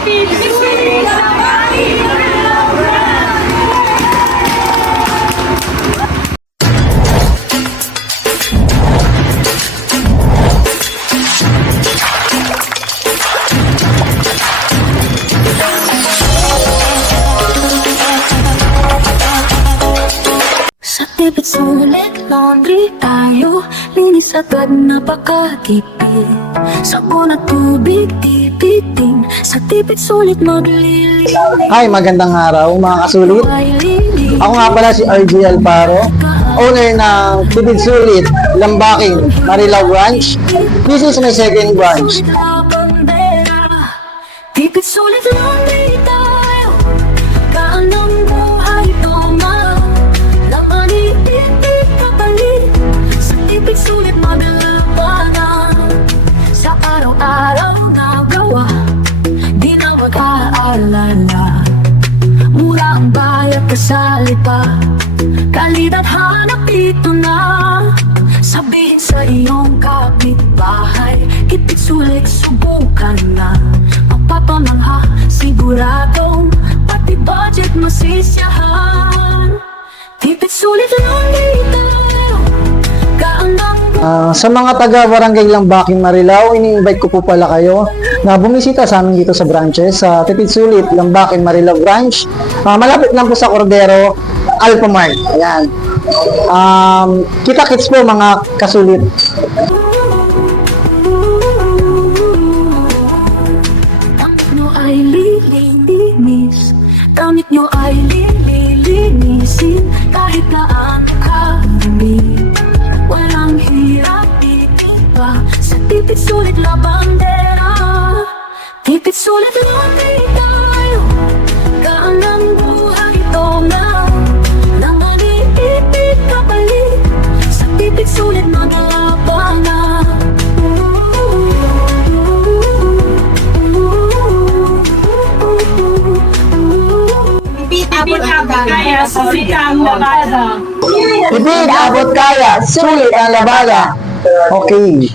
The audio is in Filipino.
Tipid sulit, laundry tayo. Linis agad, napakatipid. Sabon at tubig, tipitin. Sa tipid sulit maglilinis. Hi, magandang araw mga kasulit. Ako nga pala si RJ Alparo, owner ng Tipid Sulit, Lambaking, Marilao Branch. This is my second branch. Tipid sulit, laundry tayo. Kaanong buhay ito ma. Laman ipipit kapalit. Sa tipid sulit maglabanan. Sa araw-araw na gawa, di na mag-aalala. Mura ang bayad kasali pa. Kalidad hanap dito na. Sabihin sa iyong kapitbahay, Tipid Sulit subukan na. Magpapamangha siguradong pati budget masisiyahan. Tipid Sulit lang dito. Sa mga taga-barangay Lambaking, Marilao, ini-invite ko po pala kayo na bumisita sa amin dito sa branches sa Tipid Sulit, Lambaking, Marilao Branch. Malapit lang po sa Cordero, Alphamart. Ayan. Kita-kits po mga kasulit. Gamit nyo ay lilinis. Gamit nyo ay lilinisin. Kahit na ang kami. Walang hirap iba. Sa Tipid Sulit la bandera. Tipid Sulit lang tayo. Gaan ang buhay ito na. Naman iipit kapalit. Sa Tipid Sulit maglabanan. Tipid, abot kaya, sulit ang labada. Okay.